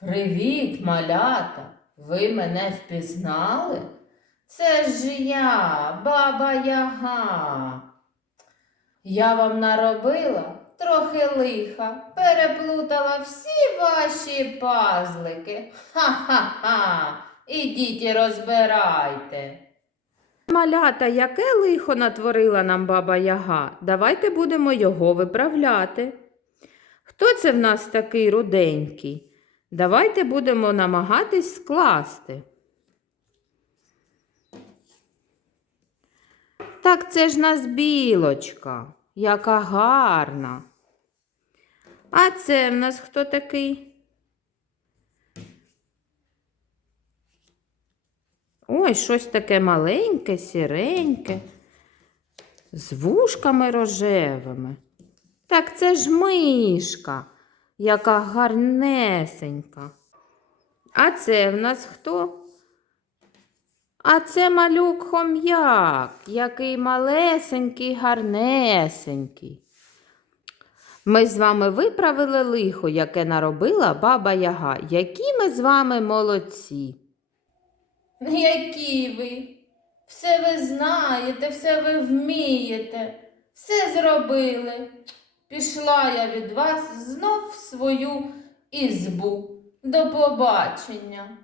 Привіт, малята! Ви мене впізнали? Це ж я, баба Яга. Я вам наробила трохи лиха, переплутала всі ваші пазлики. Ха-ха-ха! Ідіть і розбирайте. Малята, яке лихо натворила нам баба Яга? Давайте будемо його виправляти. Хто це в нас такий руденький? Давайте будемо намагатись скласти. Так це ж нас білочка, яка гарна. А це в нас хто такий? Ой, щось таке маленьке, сіреньке, з вушками рожевими. Так це ж мишка, яка гарнесенька. А це в нас хто? А це малюк хом'як, який малесенький, гарнесенький. Ми з вами виправили лихо, яке наробила баба Яга. Які ми з вами молодці. Які ви? Все ви знаєте, все ви вмієте, все зробили. Пішла я від вас знов в свою ізбу. До побачення.